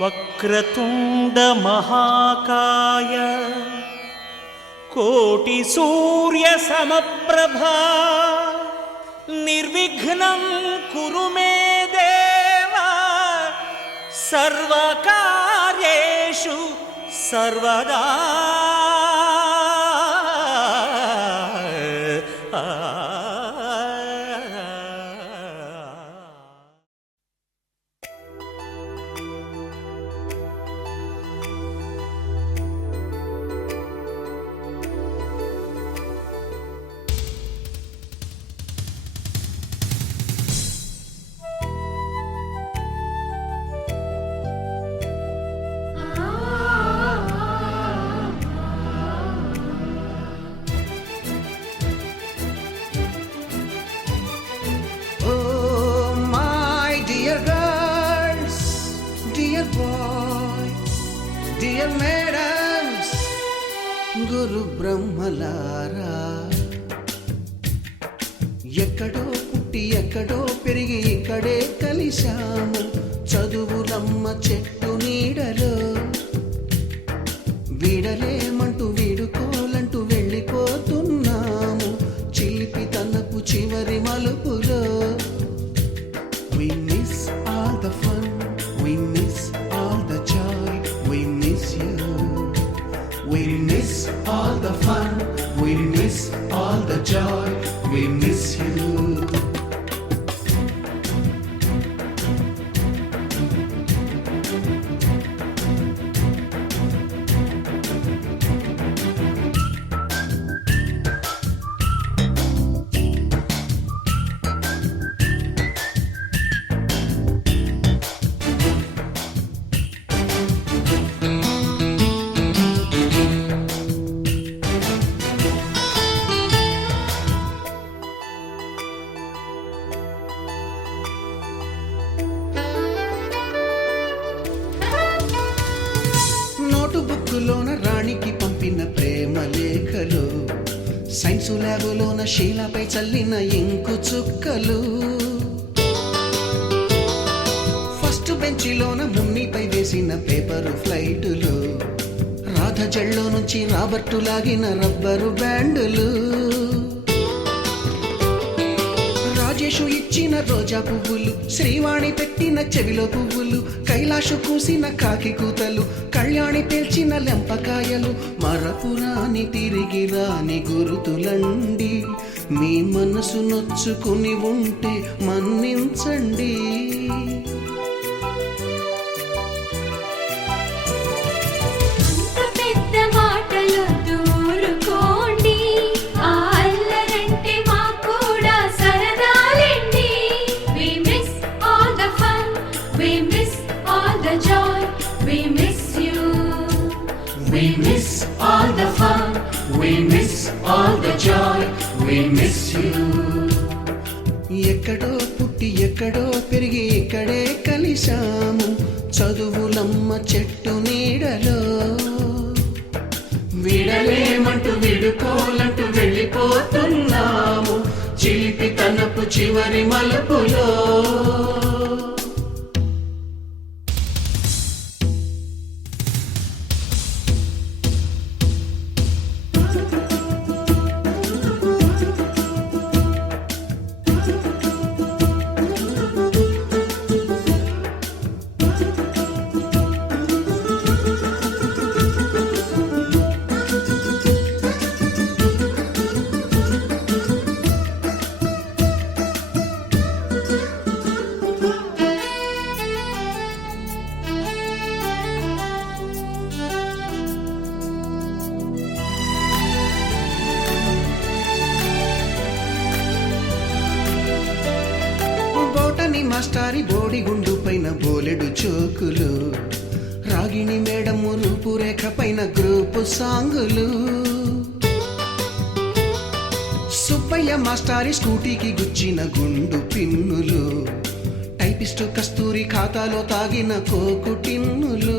వక్రతుండ మహాకాయ కోటి సూర్య సమప్రభా నిర్విఘ్నం కురు మే దేవా సర్వకార్యేషు సర్వదా. Dear madams, గురు బ్రహ్మలారా, ఎక్కడో పుట్టి ఎక్కడో పెరిగి ఇక్కడే కలిశాము చదువులమ్మ చెట్టు నీడలో. వీడలేమంటూ వీడుకోలంటూ వెళ్ళిపోతున్నాము చిలిపి తనపు చివరి మలుపులో. We miss all the fun, we miss all the joy, we miss you. We miss all the fun, we miss all the joy, we miss you. బుక్కులోన రాణికి పంపిన ప్రేమ లేఖలు, సైన్సు ల్యాబులోన శీలపై చల్లిన ఇంకు చుక్కలు, ఫస్ట్ బెంచిలోన మున్నిపై వేసిన పేపరు ఫ్లైటులు, రాధ జల్లో నుంచి రాబర్టు లాగిన rubber బ్యాండులు, Rajesh ఇచ్చిన రోజా పువ్వులు, శ్రీవాణి పెట్టిన చెవిలో పువ్వులు, కైలాషు కూసిన కాకి కూతలు, కళ్యాణి పేల్చిన లెంపకాయలు, మరపురాని తిరిగి రాని గురుతులండి. మీ మనసు నొచ్చుకుని ఉంటే మన్నించండి. We miss all the fun, we miss all the joy, we miss you. ఎక్కడో పుట్టి ఎక్కడో పెరిగి ఇక్కడే కలిశాము చదువులమ్మ చెట్టు నీడలో. వీడలేమంటూ వీడుకోలంటూ వెళ్ళిపోతున్నాము చిలిపి తనపు చివరి మలుపులో. మాస్టారి బోడిగుండు పైన బోలెడు చోకులు, రాగిణి మేడము రూపురేఖ పైన గ్రూపు సాంగులు, సుబ్బయ్య మాస్టారి స్కూటీకి గుచ్చిన గుండు పిన్నులు, టైపిస్టు కస్తూరి ఖాతాలో తాగిన కోకు టిన్నులు,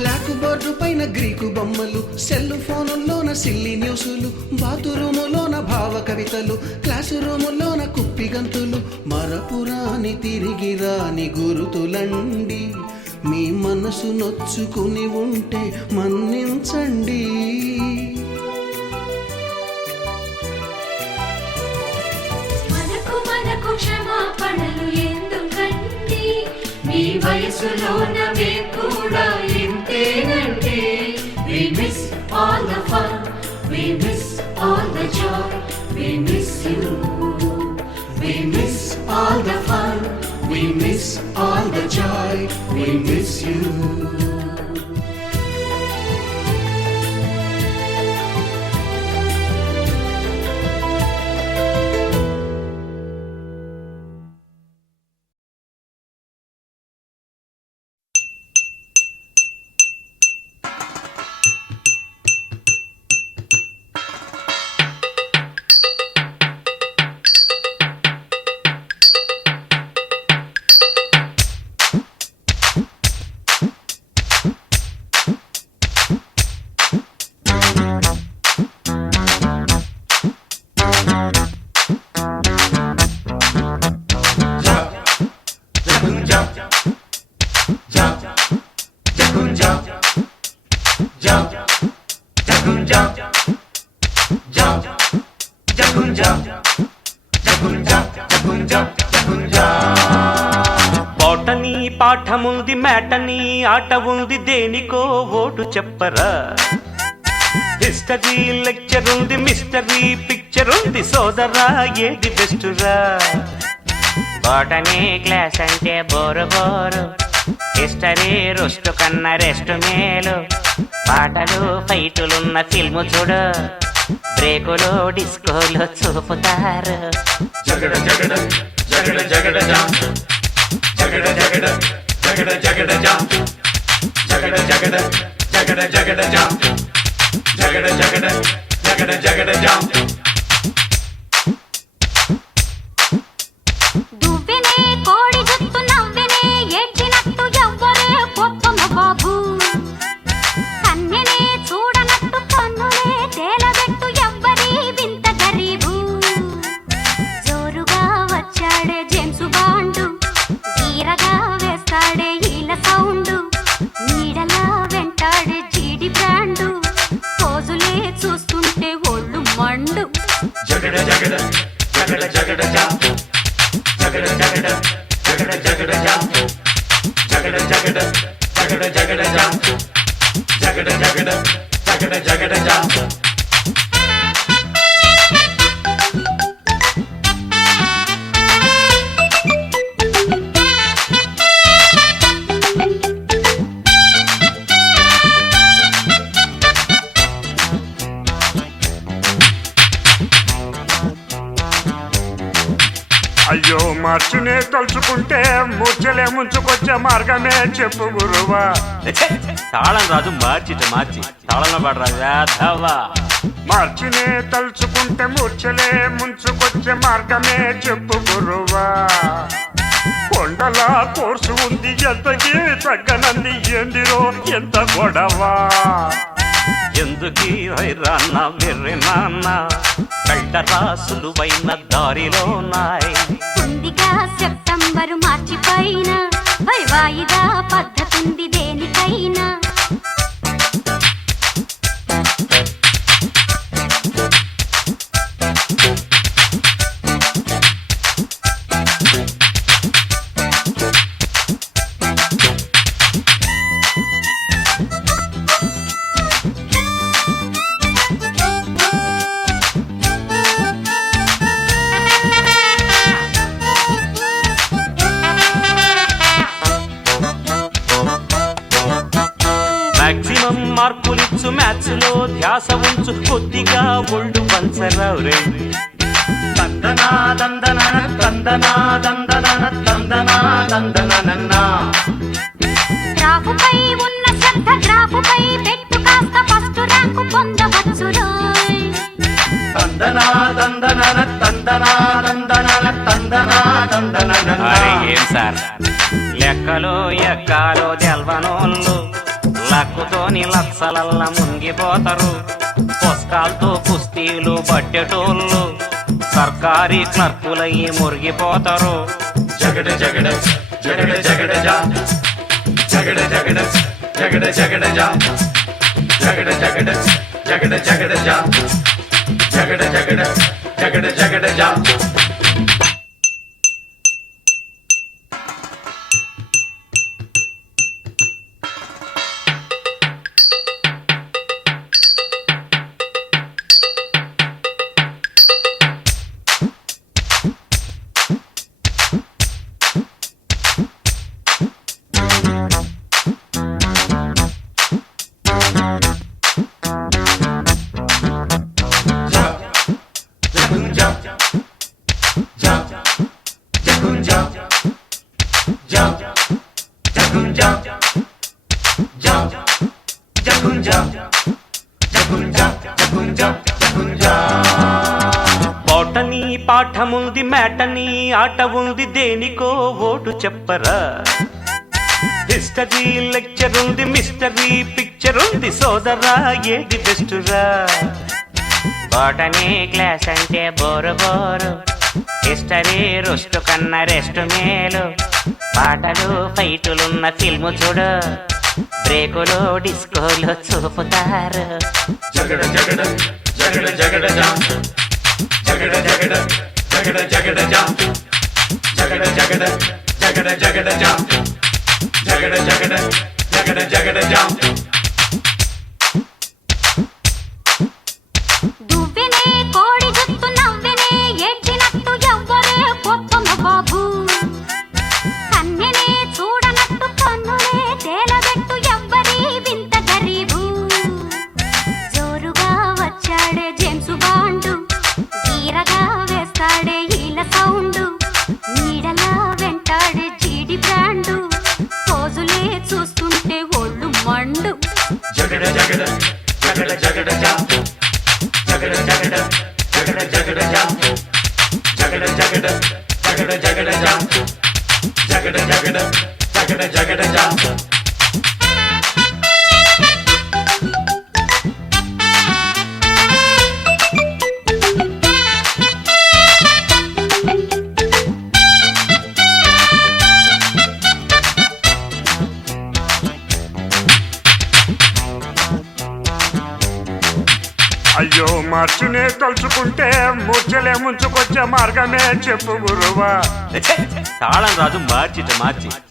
బ్లాక్ బోర్డు పై అందమైన గ్రీకు బొమ్మలు, సెల్ ఫోనుల్లోన సిల్లి న్యూసులు, బాతురూములోన భావ కవితలు, క్లాసు రూములోన కుప్పిగంతులు, మరపురాని తిరిగి రాని గురుతులండి. మీ మనసు నొచ్చుకుని ఉంటే మన్నించండి. మనకు క్షమాపణలు ఎందుకండి, మీ వయసులోన మేము కూడా ఇంతేనండి. We miss all the fun, we miss all the joy, we miss you. We miss all the fun, we miss all the joy, we miss you. Botany పాఠముంది, మేటనీ ఆట ఉంది, దేనికో ఓటు చెప్పరా. హిస్టరీ లెక్చర్ ఉంది, mystery picture ఉంది, సోదరా ఏది బెస్టురా. బోటనీ క్లాస్ అంటే బోరు బోరు, హిస్టరీ రుస్ట్ కన్నా రెస్ట్ మేలు. పాటలు ఫైటులున్న ఫిల్ము చూడు, బ్రేకులు డిస్కోలు చూపుతారు. జగడ జగడ జగడ జగడ జా, జగడ జగడ జగడ జగడ జా, జగడ జగడ జగడ జగడ జా, జగడ జగడ జగడ జగడ జా. దువ్వెనే కోడి జుత్తు నవ్వెనే ఏడ్చినట్టు ఎవ్వరే గొప్పమ బాబు. కన్నెనే చూడనట్టు కన్నులే తేలబెట్టు ఎవ్వరి వింత గరీబు. జోరుగా వచ్చాడే జేమ్స్ బాండు, తీరగా వేస్తాడే ఈల సౌండు, నీడలా వెంటాడే జీడి బ్రాండు, పోజులే చూస్తుంటే ఒళ్ళు మండు. జగడ జగడ జగడ జగడ జా, జగడ జగడ జగడ జగడ జా, జగడ జగడ జగడ జగడ జా, జగడ జగడ జగడ జగడ జా. అయ్యో మార్చునే తలుచుకుంటే మూర్చలే ముంచుకొచ్చే మార్గమే చెప్పు గురువా. తాళం రాజు మార్చి తాళంలో పడరాజా. మార్చునే తలుచుకుంటే మూర్చలే ముంచుకొచ్చే మార్గమే చెప్పు గురువా. కొండల కోర్సు ఉంది ఎంతకి తగ్గనంది ఏందిరో ఎంత గొడవా. ఎందుకీ వైరాన్న వెర్రి నాన్న, కళ్ళ రాసులువైన దారిలో నాయ్. ఉందిగా సెప్టెంబరు మార్చి పైన, వాయిదా పద్ధతుంది దేనికైనా. మాక్సిమం మార్కులిచ్చు, మ్యాథ్స్ లో ధ్యాస ఉంచు, కొద్దిగా ఒళ్ళు పంచరావు రే. తందనా దందన తందనా దందన తందనా దందన. గ్రాఫుపై ఉన్న శ్రద్ధ గ్రాఫుపై పెట్టు, కాస్త ఫస్ట్ ర్యాంకు పొందవచ్చు రోయ్. తందనా దందన తందనా దందన తందనా దందన. అరే ఏం సార్, లెక్కలు ఎక్కాలో తెల్వనోళ్ళు, లక్కుతోని లక్షలల్ల మునిగిపోతారు. పుస్తకాలతో కుస్తీలు పట్టేటోళ్ళు సర్కారీ క్లర్కులయ్యి మురిగిపోతారు. జగడ జగడ జగడ జగడ జా జగడ జగడ జగడ జగడ జా జగడ జగడ జగడ జగడ జా జగడ జగడ జగడ జగడ జా బోటనీ పాఠముంది మేటనీ ఆట ఉంది దేనికో ఓటు చెప్పరా. హిస్టరీ లెక్చర్ ఉంది మిస్టరీ పిక్చర్ ఉంది సోదరా ఏది బెస్టురా. బోటనీ క్లాస్ అంటే బోరు బోరు, హిస్టరీ రుస్టు కన్నా రెస్ట్ మేలు. పాటలు ఫైటులున్న ఫిల్ము చూడు, బ్రేకులు డిస్కోలు చూపుతారు. జగడ జగడ జగడ జగడ జా జగడ జగడ జగడ జగడ జా జగడ జగడ జగడ జగడ జా జగడ జగడ జగడ జగడ జా దువ్వెనే కోడి జుత్తు నవ్వెనే ఏడ్చినట్టు ఎవ్వరే గొప్పమ్మ బాబు. కన్నెనే చూడనట్టు కన్నులే తేలబెట్టు ఎవ్వరి వింత గరీబు. జోరుగా వచ్చాడే జేమ్స్ బాండు, తీరగా వేస్తాడే ఈల సౌండు. నీడలా వెంటాడే జీడి బ్రాండు, పోజులే చూస్తుంటే ఒళ్ళు మండు. జగడ జగడ జగడ జగడ జా జగడ జగడ జగడ జగడ జా జగడ జగడ జగడ జగడ జా జగడ జగడ జగడ జగడ జా అయ్యో మార్చునే తలుచుకుంటే మూర్చలే ముంచుకొచ్చే మార్గమే చెప్పు గురువా. తాళం రాజు మార్చి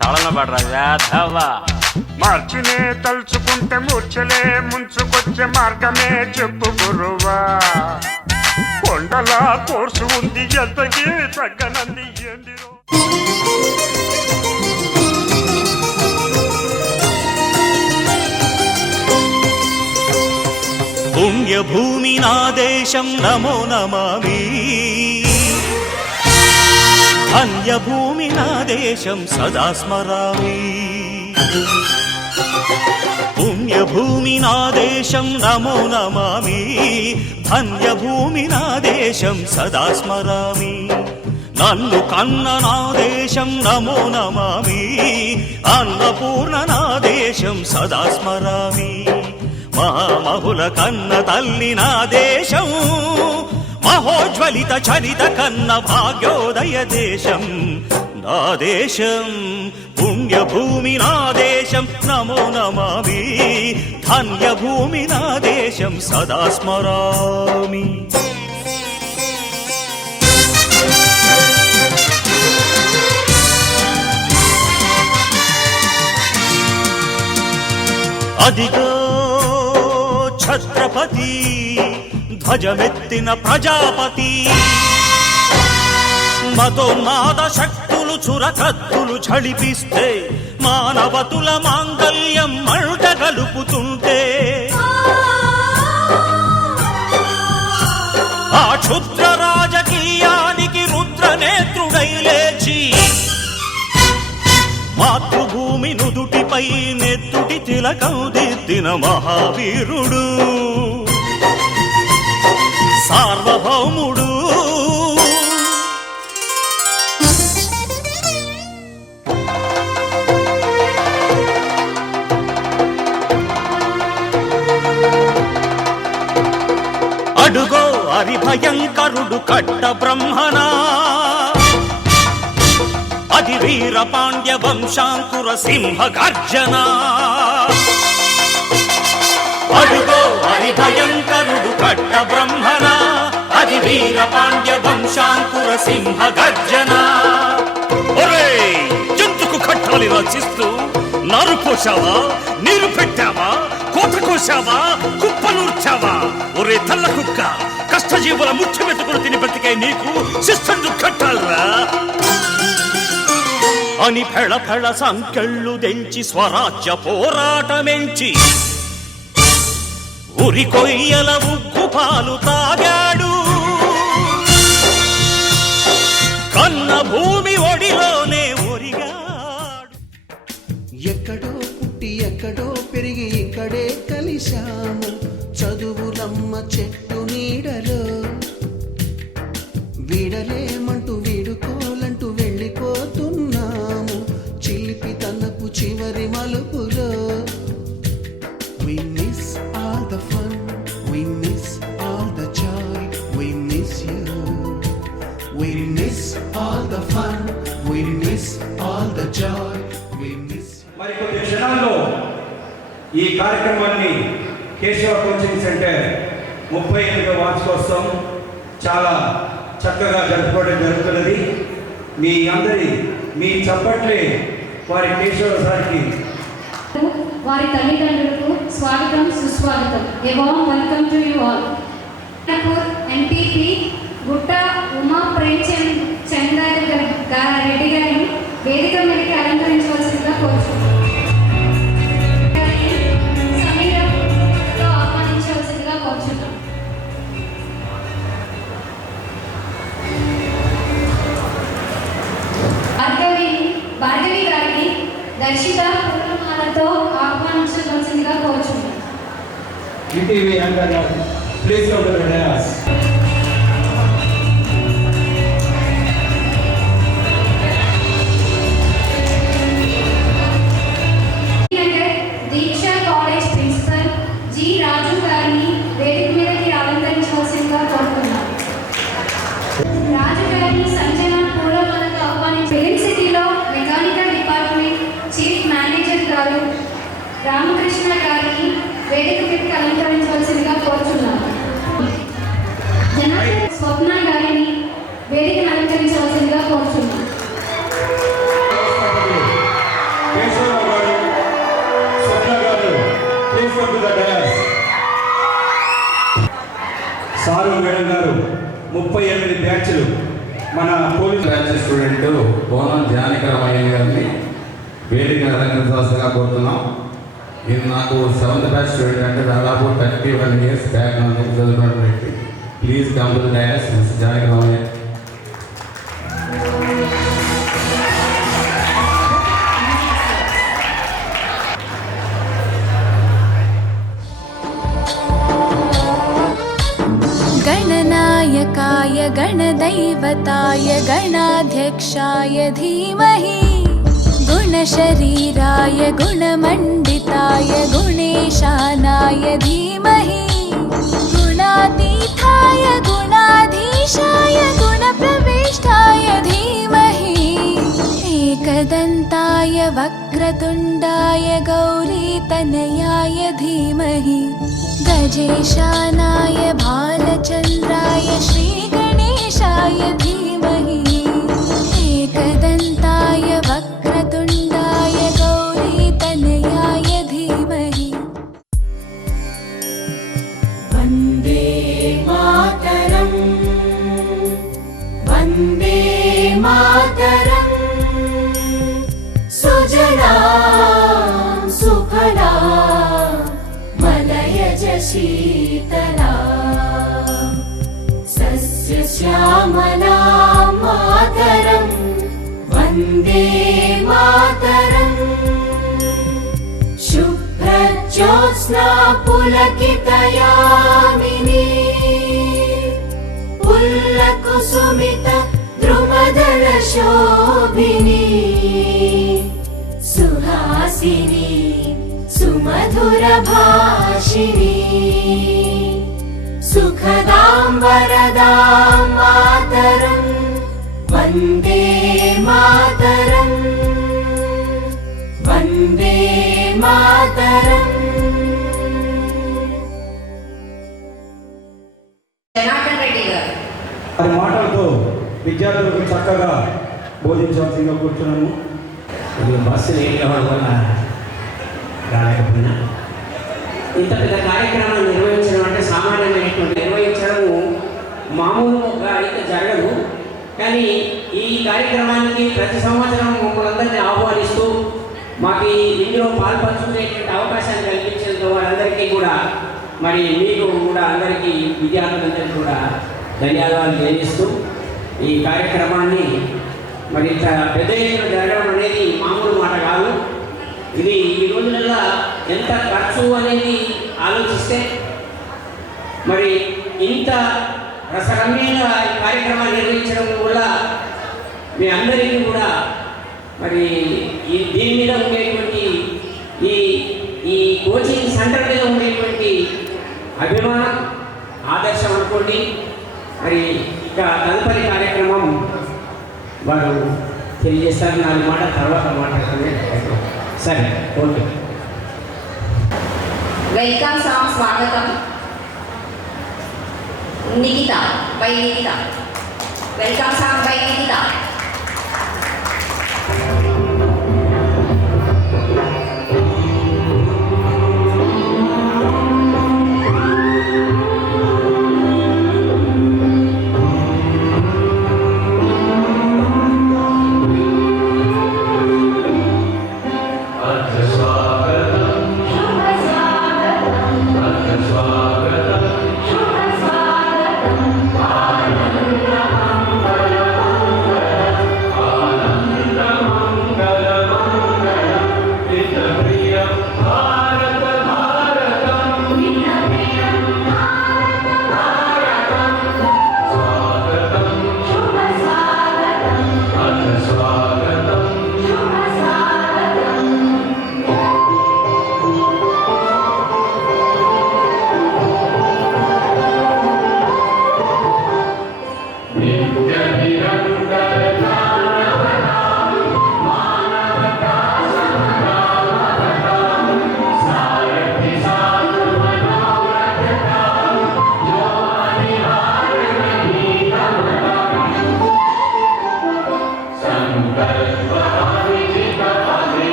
తాళంలో పడరా యాదవా. మార్చునే తలుచుకుంటే మూర్చలే ముంచుకొచ్చే మార్గమే చెప్పు గురువా. కొండల కోర్సు ఉంది ఎంతకి తగ్గనంది ఏందిరో. పుణ్యభూమి నా దేశం నమో నమామి, అన్యభూమి నా దేశం సదా స్మరామి. పుణ్యభూమి నా దేశం నమో నమామి, ధన్యభూమి నా దేశం సదా స్మరామి. నన్ను కన్న నా దేశం నమో నమామి, అన్నపూర్ణ నా దేశం సదా స్మరామి. మహామహుల కన్న తల్లి నా దేశం, మహోజ్వలిత చరిత కన్న భాగ్యోదయ దేశం నా దేశం. పుణ్యభూమి నా దేశం నమో నమామి, ధన్యభూమి నా దేశం సదా స్మరామి. అదిగో ఛత్రపతి ధ్వజమెత్తిన ప్రజాపతి, మతోన్మాద శక్తులు చురకత్తులు ఝళిపిస్తే మానవతుల మాంగల్యం మంట గలుపుతుంటే, ఆ క్షుద్ర రాజకీయానికి రుద్రనేత్రుడై లేచి మాతృభూమి నుదుటిపై నెత్తుటి తిలకం దిద్దిన మహావీరుడు సార్వభౌముడు. హరిభయంకరుడు కట్ట బ్రహ్మనా అది వీర పాండ్య వంశాంకుర సింహ గర్జన అడుగో హరిభయంకరుడు కట్ట బ్రహ్మనా అది వీర పాండ్య వంశాంకుర సింహ గర్జన జంతుకు కట్టాలి రచిస్తూ నారు పోసావా నీరు పెట్టావా కోత కోసావా కుప్పనూర్చావా ఒరే తల్ల కుక్క కష్టజీవుల ముఖ్యమెత్తుకుని తిని బ్రతికే నీకు శిస్తందు కట్టాలరా అని ఫెళ ఫెళ సంకెళ్ళు తెంచి స్వరాజ్య పోరాటమెంచి ఉరి కొయ్యల ఉగ్గు పాలు తాగాడు కన్న భూమి ఒడిలోనే ఒరిగాడు ఎక్కడో పుట్టి ఎక్కడో పెరిగి ఇక్కడే కలిశాము చదువులమ్మ చెట్టు నీడలో వీడలేమంటూ వీడుకోలంటూ వెళ్ళిపోతున్నాము చిలిపి తనపు చివరి మలుపులో We miss all the fun, we miss all the joy, we miss you. We miss all the fun, we miss all the joy, we miss you. మరికొద్ది క్షణాల్లో ఈ కార్యక్రమాన్ని కేశవ కోచింగ్ సెంటర్ 38వ వార్షికోత్సవం చాలా చక్కగా జరుపుకోవడం జరుగుతున్నది. మీ అందరి మీ చప్పట్లే వారి కేశవ సార్కి వారి తల్లిదండ్రులకు స్వాగతం సుస్వాగతం. A warm welcome to you all. MPP Gutta Uma Premchand Reddy గారిని వేదిక మీదకి అలంకరించవలసిందిగా కోరుచున్నాను. సమీరంతో ఆహ్వానించవలసిందిగా కోరుచున్నాం. భార్గవి గారిని దర్శిత పూలమాలతో ఆహ్వానించవలసిందిగా కోరుచున్నాను. Please come to the dais. Deeksha college principal G Raju గారిని వేదిక మీదకి అలంకరించవలసిందిగా కోరుతున్నాను. రాజు గారిని సంజన పూలమాలతో ఆహ్వానించి ఫిలిం సిటీలో మెకానికల్ డిపార్ట్మెంట్ చీఫ్ మేనేజర్ గారు రామకృష్ణ గారిని వేదిక మీదకి అలంకరించవలసిందిగా కోరుచున్నాను. జనార్దన్ స్వప్న గారిని వేదికను అలంకరించవలసిందిగా కోరుచున్నాను. సారు మేడం గారు 38 బ్యాచ్లు మన పోలీస్ బ్యాచ్ స్టూడెంట్ బోనం జానకరామయ్య గారిని వేదిక అలంకరించవలసిందిగా కోరుతున్నాం. ఇది నాకు 7th బ్యాచ్ స్టూడెంట్ అంటే దాదాపు 31 years బ్యాక్ నా దగ్గర చదువుకున్న వ్యక్తి. Please come to the dais mister Janakaramaiah. गणनायकाय गणदैवताय गणाध्यक्षाय धीमहि गुणशरीराय गुणमण्डिताय गुणेशानाय धीमहि गुणातीताय गुणाधीशाय गुणप्रविष्टाय धीमहि एकदन्ताय वक्रतुण्डाय गौरीतनयाय धीमहि गजेशानाय भालचन्द्राय श्रीगणेशाय धीमहि एकदन्ताय वक्रतुण्डाय गौरीतनयाय धीमहि वन्दे मातरम् वन्दे मातरम् सुजलां सुफलां मलयज शीतला सस्यश्यामलां मातरं वन्दे मातरम् शुभ्रज्योत्स्ना पुलकितयामिनी पुल्लकुसुमित द्रुमदलशोभिनी सुहासिनी सुमधुरभाषिणी సుఖదాం వరదాం మాతరం వందే మాతరం వందే మాతరం. జనార్దన్ రెడ్డి గారు వారి మాటలతో విద్యార్థులకు చక్కగా బోధించవలసిందిగా కూర్చున్నాము. బస్సు లేట్ అవ్వడం వల్ల రాలేకపోయినా ఇంత పెద్ద కార్యక్రమాన్ని నిర్వహించడం అంటే సామాన్యమైనటువంటి నిర్వహించడము మామూలుగా అయితే జరగదు. కానీ ఈ కార్యక్రమానికి ప్రతి సంవత్సరం మమ్మల్ని ఆహ్వానిస్తూ మాకు ఇందులో పాల్పంచుకునేటువంటి అవకాశాన్ని కల్పించేందుకు వాళ్ళందరికీ కూడా మరి మీకు కూడా అందరికీ విద్యార్థులందరికీ కూడా ధన్యవాదాలు తెలియజేస్తూ ఈ కార్యక్రమాన్ని మరి ఇంత పెద్ద ఎత్తున జరగడం అనేది మామూలు మాట కాదు. ఇది ఈ రోజులలో ఎంత ఖర్చు అనేది ఆలోచిస్తే మరి ఇంత రసరమ్యంగా ఈ కార్యక్రమాన్ని నిర్వహించడం వల్ల మీ అందరికీ కూడా మరి దీని మీద ఉండేటువంటి ఈ కోచింగ్ సెంటర్ మీద ఉండేటువంటి అభిమానం ఆదర్శం అనుకోండి. మరి ఇక తదుపరి కార్యక్రమం వారు తెలియజేస్తారు. 4 మాట తర్వాత మాట్లాడుతుంది. సరే, ఓకే. వెల్కమ్ సాంగ్ స్వాగతం Nikhita by Nikhita. Welcome song by Nikhita.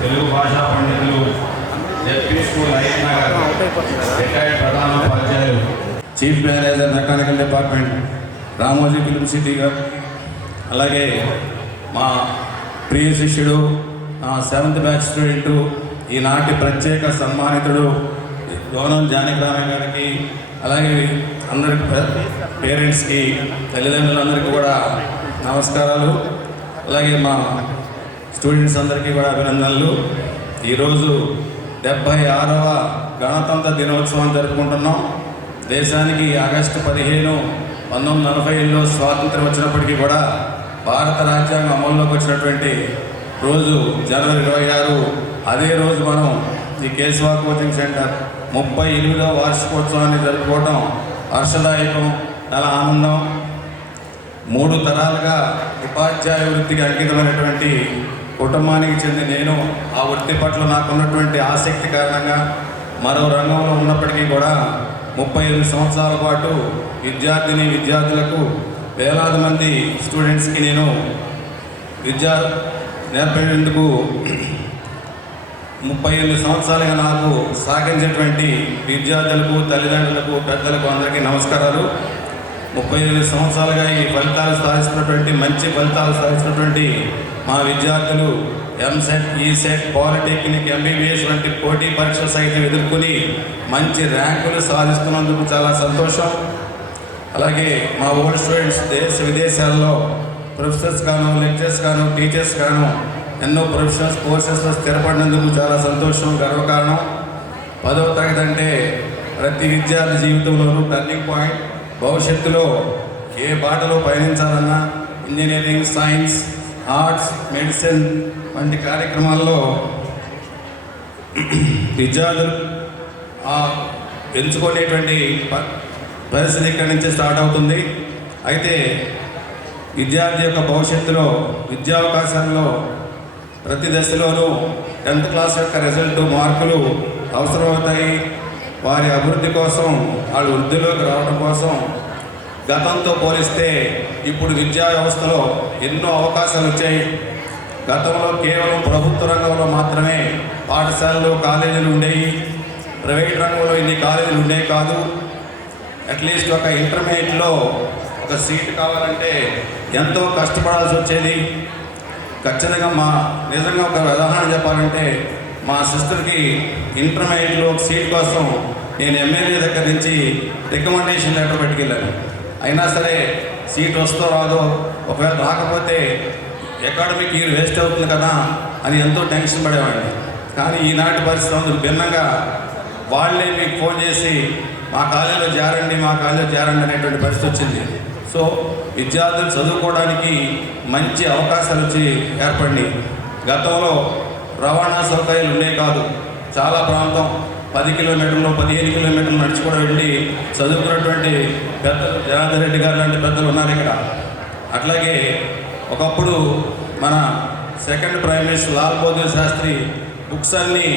Telugu భాషా పండితులు జెడ్పీ స్కూల్ ఐఎన్ఆర్ రిటైర్డ్ ప్రధానోపాధ్యాయులు chief manager mechanical department Ramoji Film City గారు, అలాగే మా ప్రియ శిష్యుడు 7th బ్యాచ్ స్టూడెంటు ఈనాటి ప్రత్యేక సన్మానితుడు గోనం జానకిరామయ్య గారికి, అలాగే అందరి పేరెంట్స్కి, తల్లిదండ్రులందరికీ కూడా నమస్కారాలు. అలాగే మా స్టూడెంట్స్ అందరికీ కూడా అభినందనలు. ఈరోజు 76వ గణతంత్ర దినోత్సవం జరుపుకుంటున్నాం. దేశానికి ఆగస్టు 15, 1947లో స్వాతంత్రం వచ్చినప్పటికీ కూడా భారత రాజ్యాంగం అమల్లోకి వచ్చినటువంటి రోజు జనవరి 26. అదే రోజు మనం ఈ కేశవ కోచింగ్ సెంటర్ 38వ వార్షికోత్సవాన్ని జరుపుకోవటం హర్షదాయకం, చాలా ఆనందం. 3 తరాలుగా ఉపాధ్యాయ వృత్తికి అంకితమైనటువంటి కుటుంబానికి చెందిన నేను ఆ వృత్తి పట్ల నాకున్నటువంటి ఆసక్తి కారణంగా మరో రంగంలో ఉన్నప్పటికీ కూడా 38 సంవత్సరాల పాటు విద్యార్థులకు వేలాది మంది స్టూడెంట్స్కి నేను విద్య నేర్పేందుకు 38 సంవత్సరాలుగా నాకు సహకరించేటువంటి విద్యార్థులకు, తల్లిదండ్రులకు, పెద్దలకు అందరికీ నమస్కారాలు. 38 సంవత్సరాలుగా ఈ ఫలితాలు సాధిస్తున్నటువంటి మంచి ఫలితాలు సాధిస్తున్నటువంటి మా విద్యార్థులు ఎంసెట్, ఈసెట్, పాలిటెక్నిక్, ఎంబీబీఎస్ వంటి పోటీ పరీక్షలు సైతం ఎదుర్కొని మంచి ర్యాంకులు సాధిస్తున్నందుకు చాలా సంతోషం. అలాగే మా ఓల్డ్ స్టూడెంట్స్ దేశ విదేశాల్లో ప్రొఫెసర్స్ గాను, లెక్చరర్స్ గాను, టీచర్స్ గాను ఎన్నో ప్రొఫెషనల్స్ కోర్సెస్లో స్థిరపడినందుకు చాలా సంతోషం, గర్వకారణం. 10వ తరగతి అంటే ప్రతి విద్యార్థి జీవితంలోనూ టర్నింగ్ పాయింట్. భవిష్యత్తులో ఏ బాటలో పయనించాలన్నా ఇంజనీరింగ్, సైన్స్, ఆర్ట్స్, మెడిసిన్ వంటి కార్యక్రమాల్లో విద్యార్థులు ఎంచుకునేటువంటి పరిస్థితి ఇక్కడి నుంచి స్టార్ట్ అవుతుంది. అయితే విద్యార్థి యొక్క భవిష్యత్తులో విద్యావకాశాల్లో ప్రతి దశలోనూ 10th క్లాస్ యొక్క రిజల్ట్, మార్కులు అవసరమవుతాయి. వారి అభివృద్ధి కోసం, వాళ్ళు వృద్ధిలోకి రావడం కోసం గతంతో పోలిస్తే ఇప్పుడు విద్యా వ్యవస్థలో ఎన్నో అవకాశాలు వచ్చాయి. గతంలో కేవలం ప్రభుత్వ రంగంలో మాత్రమే పాఠశాలలు, కాలేజీలు ఉండేవి. ప్రైవేట్ రంగంలో ఇన్ని కాలేజీలు ఉండేవి కాదు. అట్లీస్ట్ ఒక ఇంటర్మీడియట్లో ఒక సీట్ కావాలంటే ఎంతో కష్టపడాల్సి వచ్చేది. ఖచ్చితంగా నిజంగా ఒక ఉదాహరణ చెప్పాలంటే మా సిస్టర్కి ఇంటర్మీడియట్లో ఒక సీట్ కోసం నేను ఎమ్మెల్యే దగ్గర నుంచి రికమెండేషన్ లెటర్ పెట్టుకెళ్ళాను. అయినా సరే సీట్ వస్తో రాదో, ఒకవేళ రాకపోతే అకాడమిక్ ఇయర్ వేస్ట్ అవుతుంది కదా అని ఎంతో టెన్షన్ పడేవాడిని. కానీ ఈనాటి పరిస్థితి అందుకు భిన్నంగా వాళ్ళే మీకు ఫోన్ చేసి మా కాలేజీలో చేరండి అనేటువంటి పరిస్థితి వచ్చింది. సో విద్యార్థులు చదువుకోవడానికి మంచి అవకాశాలు వచ్చి ఏర్పడినాయి. గతంలో రవాణా సౌకర్యాలు ఉండే కాదు. చాలా ప్రాంతం 10 కిలోమీటర్లు, 15 కిలోమీటర్లు నడిచి కూడా వెళ్ళి చదువుకున్నటువంటి పెద్దలు, జనార్దన్ రెడ్డి గారు లాంటి పెద్దలు ఉన్నారు ఇక్కడ. అట్లాగే ఒకప్పుడు మన second prime minister Lal Bahadur Shastri books అన్నీ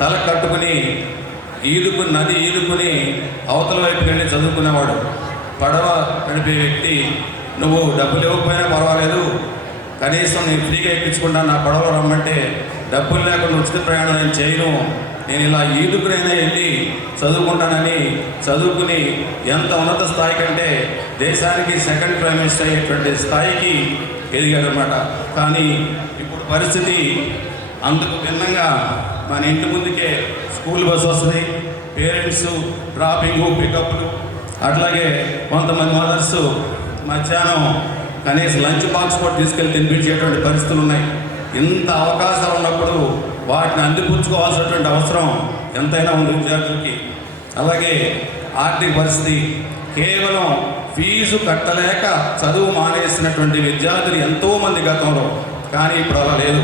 తల కట్టుకుని నది ఈదుకుని అవతల వైపుకి వెళ్ళి చదువుకునేవాడు. పడవ నడిపే వ్యక్తి, నువ్వు డబ్బులు ఇవ్వకపోయినా పర్వాలేదు, కనీసం నేను ఫ్రీగా ఎక్కించుకుంటా, నా పడవలో రమ్మంటే డబ్బులు లేకుండా ఉచిత ప్రయాణం నేను చేయను, నేను ఇలా ఈదుకునైనా వెళ్ళి చదువుకుంటానని చదువుకుని ఎంత ఉన్నత స్థాయి కంటే దేశానికి సెకండ్ ప్రైమ్ మినిస్టర్ అయ్యేటువంటి స్థాయికి ఎదిగారన్నమాట. కానీ ఇప్పుడు పరిస్థితి అందుకు భిన్నంగా మన ఇంటి ముందుకే స్కూల్ బస్సు వస్తుంది, పేరెంట్స్ డ్రాపింగు, పికప్లు. అట్లాగే కొంతమంది మదర్స్ మధ్యాహ్నం కనీసం లంచ్ బాక్స్ కూడా తీసుకెళ్ళి తినిపించేటువంటి పరిస్థితులు ఉన్నాయి. ఇంత అవకాశాలు ఉన్నప్పుడు వాటిని అందిపుచ్చుకోవాల్సినటువంటి అవసరం ఎంతైనా ఉంది విద్యార్థులకి. అలాగే ఆర్థిక పరిస్థితి, కేవలం ఫీజు కట్టలేక చదువు మానేసినటువంటి విద్యార్థులు ఎంతోమంది గతంలో. కానీ ఇప్పుడు అలా లేదు.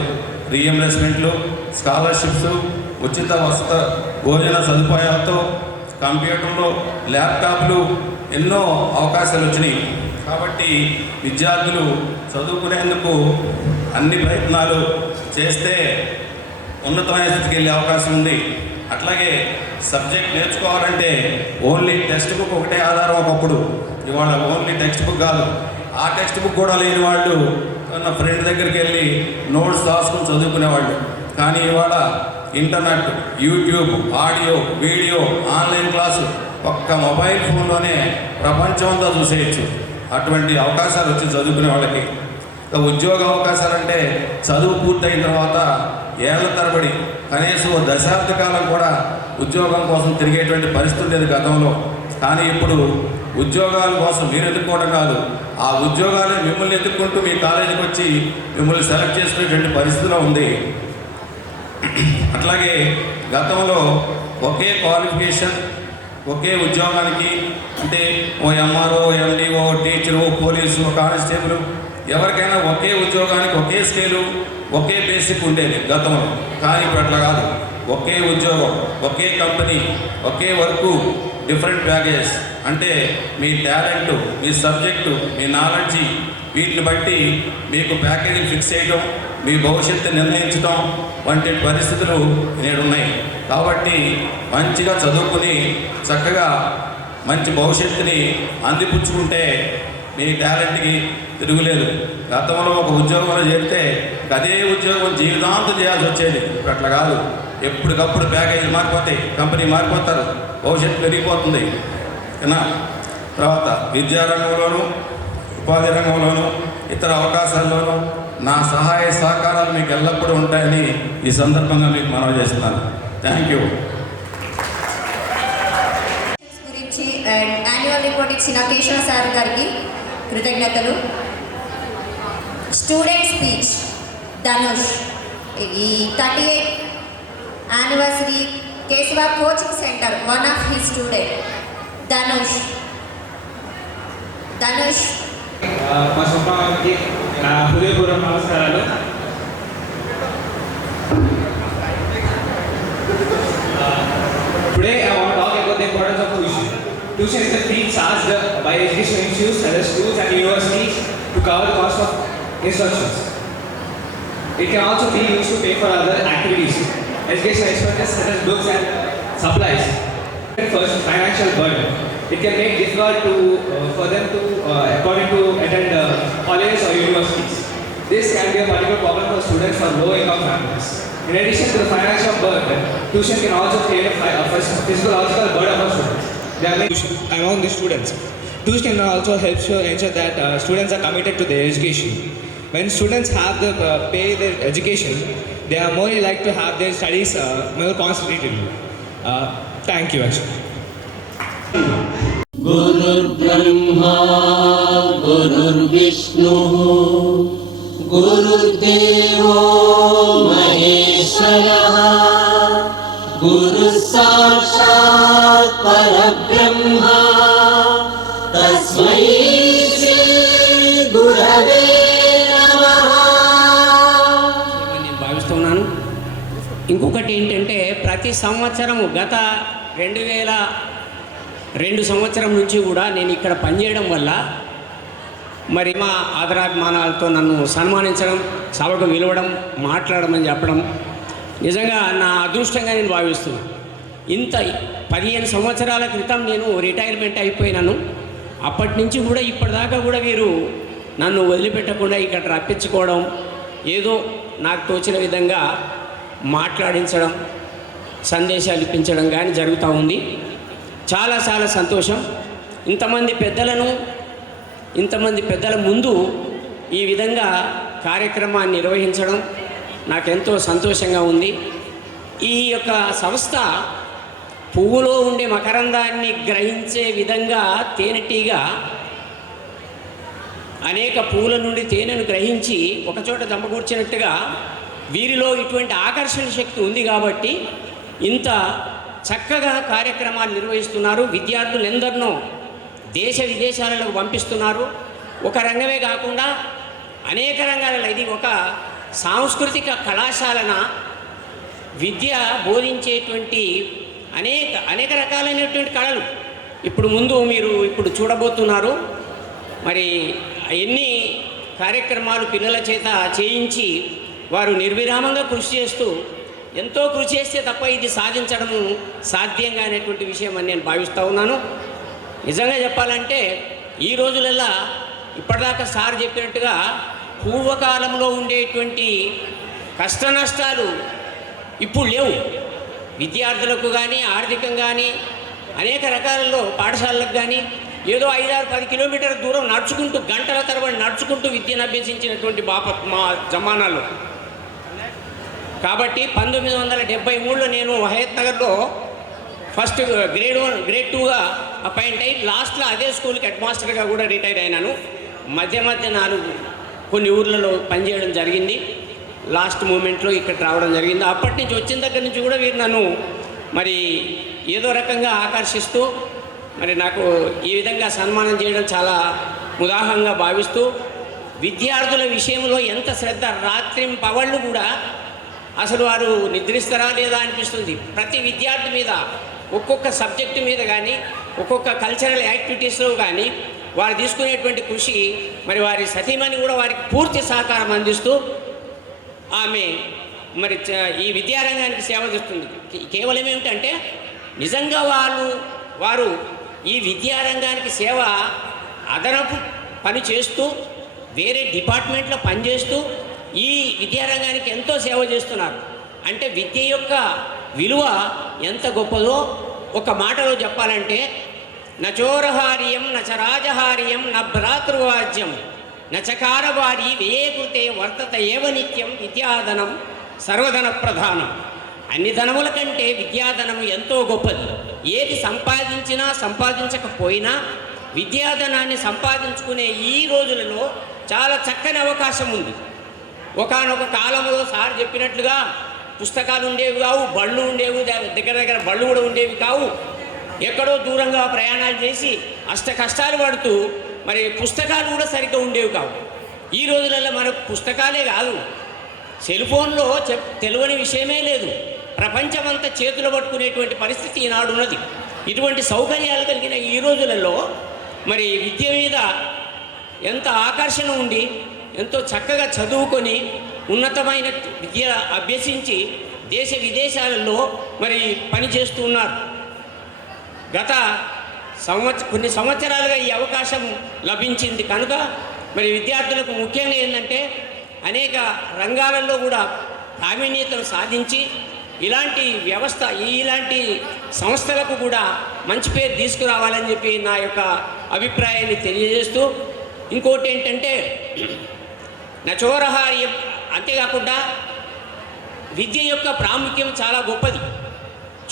రీఎంబర్స్మెంట్లు, స్కాలర్షిప్స్, ఉచిత వసత భోజన సదుపాయాలతో, కంప్యూటర్లు, ల్యాప్టాప్లు, ఎన్నో అవకాశాలు వచ్చినాయి. కాబట్టి విద్యార్థులు చదువుకునేందుకు అన్ని ప్రయత్నాలు చేస్తే ఉన్నతమైన స్థితికి వెళ్ళే అవకాశం ఉంది. అట్లాగే సబ్జెక్ట్ నేర్చుకోవాలంటే ఓన్లీ టెక్స్ట్ బుక్ ఒకటే ఆధారం. ఒకప్పుడు, ఇవాళ ఓన్లీ టెక్స్ట్ బుక్ కాదు, ఆ టెక్స్ట్ బుక్ కూడా లేని వాళ్ళు నా ఫ్రెండ్ దగ్గరికి వెళ్ళి నోట్స్ రాసుకుని చదువుకునేవాళ్ళు. కానీ ఇవాళ internet, YouTube, audio, video, online class ఒక్క మొబైల్ ఫోన్లోనే ప్రపంచం అంతా చూసేయచ్చు. అటువంటి అవకాశాలు వచ్చి చదువుకునే వాళ్ళకి. ఉద్యోగ అవకాశాలంటే చదువు పూర్తయిన తర్వాత ఏళ్ల తరబడి కనీసం దశాబ్ద కాలం కూడా ఉద్యోగం కోసం తిరిగేటువంటి పరిస్థితి లేదు గతంలో. కానీ ఇప్పుడు ఉద్యోగాల కోసం మీరు ఎదుర్కోవడం కాదు, ఆ ఉద్యోగాలు మిమ్మల్ని ఎదుర్కొంటూ మీ కాలేజీకి వచ్చి మిమ్మల్ని సెలెక్ట్ చేసుకునేటువంటి పరిస్థితిలో ఉంది. అట్లాగే గతంలో ఒకే క్వాలిఫికేషన్ ఒకే ఉద్యోగానికి, అంటే ఓ MRO, MDO, teacher, police, constable, ఎవరికైనా ఒకే ఉద్యోగానికి ఒకే స్కేలు, ఒకే బేసిక్ ఉండేది గతంలో. కానీ ఇప్పుడు అట్లా కాదు. ఒకే ఉద్యోగం, ఒకే కంపెనీ, ఒకే వర్కు, డిఫరెంట్ ప్యాకేజెస్. అంటే మీ టాలెంట్, మీ సబ్జెక్టు, మీ నాలెడ్జి, వీటిని బట్టి మీకు ప్యాకేజీ ఫిక్స్ చేయడం, మీ భవిష్యత్తు నిర్ణయించడం వంటి పరిస్థితులు నేడున్నాయి. కాబట్టి మంచిగా చదువుకుని చక్కగా మంచి భవిష్యత్తుని అందిపుచ్చుకుంటే మీ టాలెంట్కి తిరుగులేదు. గతంలో ఒక ఉద్యోగంలో చేరితే అదే ఉద్యోగం జీవితాంతం చేయాల్సి వచ్చేది. ఇప్పుడు అట్లా కాదు. ఎప్పటికప్పుడు ప్యాకేజీలు మారిపోతాయి, కంపెనీ మారిపోతారు, భవిష్యత్తు పెరిగిపోతుంది. తర్వాత విద్యారంగంలోనూ, ఉపాధి రంగంలోనూ, ఇతర అవకాశాల్లోనూ నా సహాయ సహకారాలు మీకు ఎల్లప్పుడూ ఉంటాయని ఈ సందర్భంగా మీకు మనవి చేస్తున్నాను. Thank you. గురించి యాన్యువల్ రిపోర్ట్ ఇచ్చిన కేశవ సార్ గారికి కృతజ్ఞతలు. Student speech Dhanush. ఈ 38th anniversary Keshava coaching centre one of his student Dhanush. మా సుబ్బాకి నా హృదయపూర్వక నమస్కారాలు. Today I want to talk about the importance of tuition. Tuition is the fee charged by education institutes such as schools and universities to cover the cost of instructions. It can also be used to pay for other activities. Education expenses such as books and supplies. First, financial burden. It can make difficult for them to attend colleges or universities. This can be a particular problem for students from low-income families. In addition to the financial burden, tuition can also create a physiological burden for students. There are many among the students. Tuition also helps to ensure that students are committed to their education. When students have to pay their education, they are more likely to have their studies more concentrated. Thank you, actually. गुरुर्ब्रह्मा गुरुर्विष्णुः गुरुर्देवो महेश्वरः गुरुः साक्षात् परब्रह्मा तस्मै श्री गुरवे नमः. నేను భావిస్తున్నాను. ఇంకొకటి ఏంటంటే ప్రతి సంవత్సరము గత 2002 సంవత్సరం నుంచి కూడా నేను ఇక్కడ పనిచేయడం వల్ల మరి మా ఆదరాభిమానాలతో నన్ను సన్మానించడం, సభకు విలువడం, మాట్లాడమని చెప్పడం నిజంగా నా అదృష్టంగా నేను భావిస్తున్నాను. ఇంత 15 సంవత్సరాల క్రితం నేను రిటైర్మెంట్ అయిపోయినాను. అప్పటి నుంచి కూడా ఇప్పటిదాకా కూడా వీరు నన్ను వదిలిపెట్టకుండా ఇక్కడ రప్పించుకోవడం, ఏదో నాకు తోచిన విధంగా మాట్లాడించడం, సందేశాలు ఇప్పించడం కానీ జరుగుతూ ఉంది. చాలా చాలా సంతోషం. ఇంతమంది పెద్దల ముందు ఈ విధంగా కార్యక్రమాన్ని నిర్వహించడం నాకెంతో సంతోషంగా ఉంది. ఈ యొక్క సంస్థ పువ్వులో ఉండే మకరందాన్ని గ్రహించే విధంగా తేనెటీగా అనేక పువ్వుల నుండి తేనెను గ్రహించి ఒకచోట జమకూర్చినట్టుగా వీరిలో ఇటువంటి ఆకర్షణ శక్తి ఉంది కాబట్టి ఇంత చక్కగా కార్యక్రమాలు నిర్వహిస్తున్నారు. విద్యార్థులు ఎందరినో దేశ విదేశాలకు పంపిస్తున్నారు. ఒక రంగమే కాకుండా అనేక రంగాలలో ఇది ఒక సాంస్కృతిక కళాశాలన విద్య బోధించేటువంటి అనేక రకాలైనటువంటి కళలు మీరు ఇప్పుడు చూడబోతున్నారు. మరి ఎన్ని కార్యక్రమాలు పిల్లల చేత చేయించి వారు నిర్విరామంగా ఎంతో కృషి చేస్తే తప్ప ఇది సాధించడం సాధ్యంగా అనేటువంటి విషయం అని నేను భావిస్తూ ఉన్నాను. నిజంగా చెప్పాలంటే ఈ రోజులల్లా ఇప్పటిదాకా సార్ చెప్పినట్టుగా పూర్వకాలంలో ఉండేటువంటి కష్ట నష్టాలు ఇప్పుడు లేవు. విద్యార్థులకు కానీ ఆర్థికంగా కానీ అనేక రకాలలో పాఠశాలలకు కానీ ఏదో 5-10 కిలోమీటర్ల దూరం నడుచుకుంటూ గంటల తరబడి నడుచుకుంటూ విద్యను అభ్యసించినటువంటి మా జమానాలో. కాబట్టి 1973లో నేను హయత్ నగర్లో ఫస్ట్ గ్రేడ్ 1 గ్రేడ్ 2గా అపాయింట్ అయ్యి లాస్ట్లో అదే స్కూల్కి హెడ్ మాస్టర్గా కూడా రిటైర్ అయినాను. మధ్య మధ్య కొన్ని ఊర్లలో పనిచేయడం జరిగింది. లాస్ట్ మూమెంట్లో ఇక్కడ రావడం జరిగింది. అప్పటి నుంచి వచ్చిన దగ్గర నుంచి కూడా వీరు నన్ను మరి ఏదో రకంగా ఆకర్షిస్తూ మరి నాకు ఈ విధంగా సన్మానం చేయడం చాలా ఉదాహరణగా భావిస్తూ, విద్యార్థుల విషయంలో ఎంత శ్రద్ధ, రాత్రి పగళ్ళు కూడా అసలు వారు నిద్రిస్తారా లేదా అనిపిస్తుంది. ప్రతి విద్యార్థి మీద, ఒక్కొక్క సబ్జెక్టు మీద కానీ, ఒక్కొక్క కల్చరల్ యాక్టివిటీస్లో కానీ వారు తీసుకునేటువంటి కృషి, మరి వారి సతీమణి కూడా వారికి పూర్తి సహకారం అందిస్తూ ఆమె మరి ఈ విద్యారంగానికి సేవ చేస్తుంది. కేవలం ఏమిటంటే నిజంగా వారు ఈ విద్యారంగానికి సేవ అదనపు పని చేస్తూ వేరే డిపార్ట్మెంట్లో పనిచేస్తూ ఈ విద్యారంగానికి ఎంతో సేవ చేస్తున్నారు. అంటే విద్య యొక్క విలువ ఎంత గొప్పదో ఒక మాటలో చెప్పాలంటే, నచోరహార్యం నచరాజహార్యం న భ్రాతృవాజ్యం నచకారవారి వ్యయకృతే వర్తత ఏవ నిత్యం విద్యాధనం సర్వధన ప్రధానం. అన్ని ధనముల కంటే విద్యాధనం ఎంతో గొప్పది. ఏది సంపాదించినా సంపాదించకపోయినా విద్యాధనాన్ని సంపాదించుకునే ఈ రోజులలో చాలా చక్కని అవకాశం ఉంది. ఒకానొక కాలంలో సార్ చెప్పినట్లుగా పుస్తకాలు ఉండేవి కావు, బళ్ళు ఉండేవి, దగ్గర దగ్గర బళ్ళు కూడా ఉండేవి కావు. ఎక్కడో దూరంగా ప్రయాణాలు చేసి అష్ట కష్టాలు పడుతూ మరి పుస్తకాలు కూడా సరిగ్గా ఉండేవి కావు. ఈ రోజులలో మనకు పుస్తకాలే కాదు, సెల్ ఫోన్లో తెలియని విషయమే లేదు. ప్రపంచమంతా చేతులు పట్టుకునేటువంటి పరిస్థితి ఈనాడు ఉన్నది. ఇటువంటి సౌకర్యాలు కలిగిన ఈ రోజులలో మరి విద్య మీద ఎంత ఆకర్షణ ఉండి ఎంతో చక్కగా చదువుకొని ఉన్నతమైన విద్య అభ్యసించి దేశ విదేశాలలో మరి పనిచేస్తూ ఉన్నారు. గత కొన్ని సంవత్సరాలుగా ఈ అవకాశం లభించింది కనుక మరి విద్యార్థులకు ముఖ్యంగా ఏంటంటే అనేక రంగాలలో కూడా ప్రావీణ్యతను సాధించి ఇలాంటి వ్యవస్థ, ఇలాంటి సంస్థలకు కూడా మంచి పేరు తీసుకురావాలని చెప్పి నా యొక్క అభిప్రాయాన్ని తెలియజేస్తూ, ఇంకోటి ఏంటంటే నచోరహార్యం, అంతేకాకుండా విద్య యొక్క ప్రాముఖ్యం చాలా గొప్పది.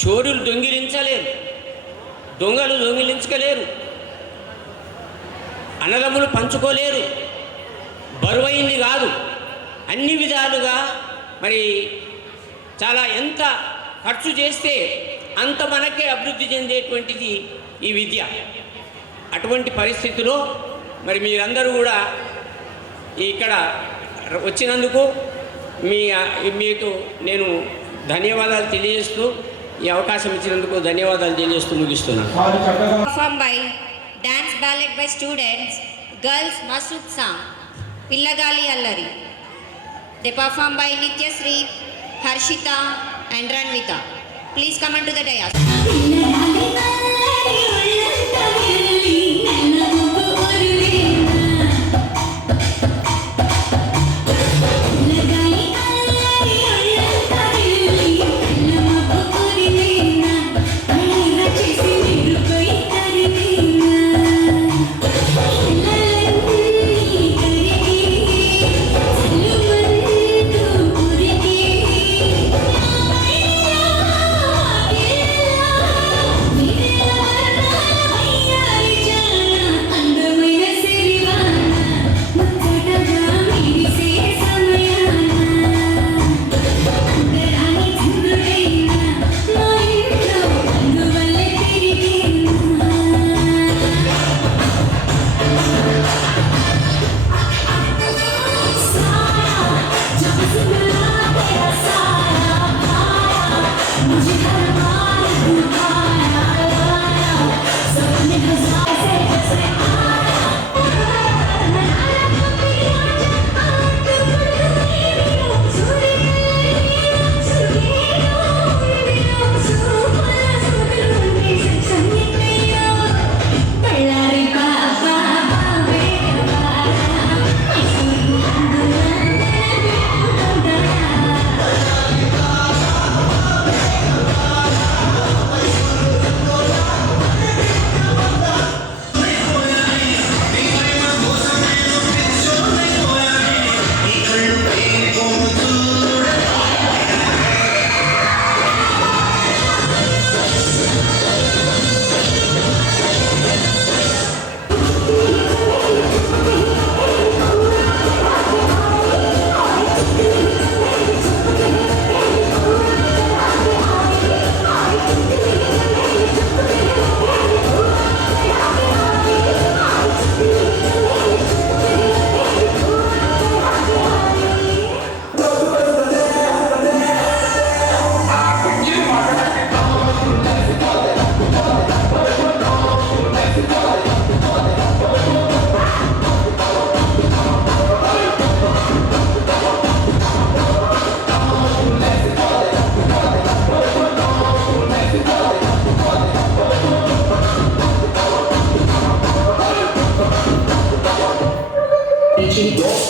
చోరులు దొంగిలించలేరు, దొంగలు దొంగిలించలేరు, అన్నదమ్ములు పంచుకోలేరు, బరువైంది కాదు. అన్ని విధాలుగా మరి చాలా ఎంత ఖర్చు చేస్తే అంత మనకే అభివృద్ధి చెందేటువంటిది ఈ విద్య. అటువంటి పరిస్థితిలో మరి మీరందరూ కూడా ఇక్కడ వచ్చినందుకు మీకు నేను ధన్యవాదాలు తెలియజేస్తూ, ఈ అవకాశం ఇచ్చినందుకు ధన్యవాదాలు తెలియజేస్తూ ముగిస్తున్నాను. Performed by dance ballet by students, girls Masud Sam, Pillagali Allari. They performed by Nityasri, Harshita and Ranvita. Please come onto the dais. Yeah.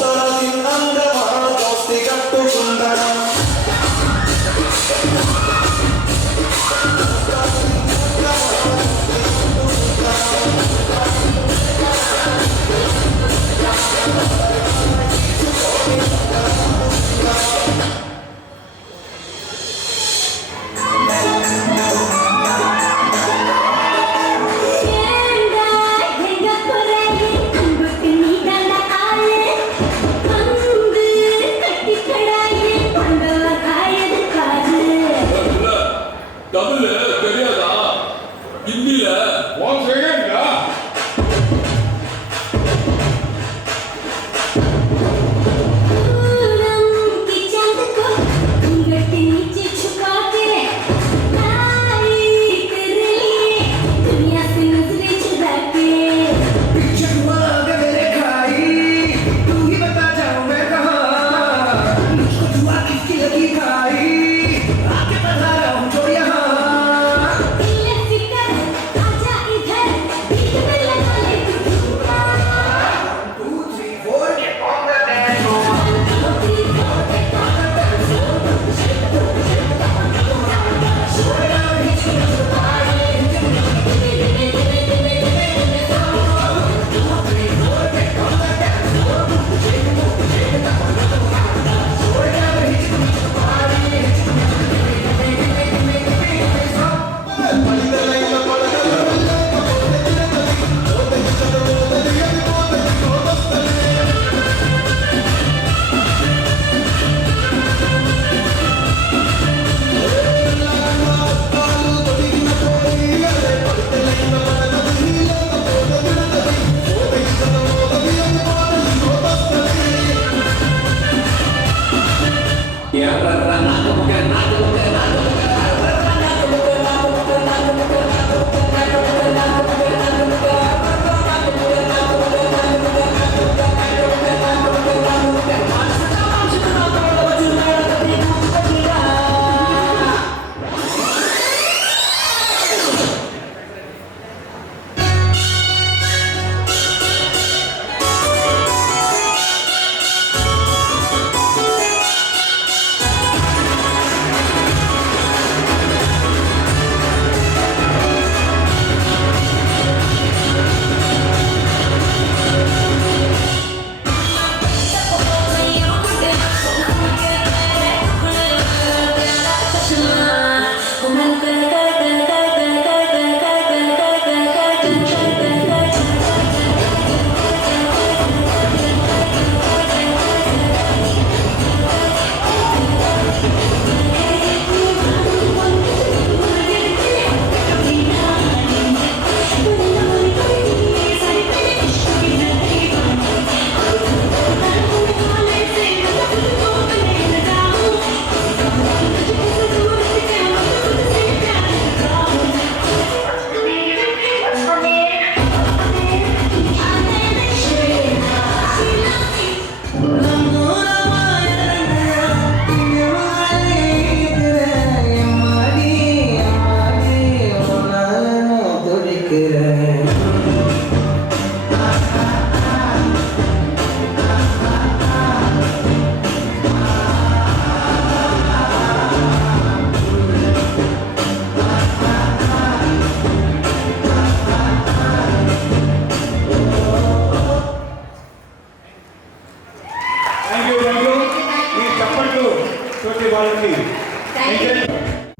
దోస్తల తిన్నంగమా దోస్తి కట్టుకుందరా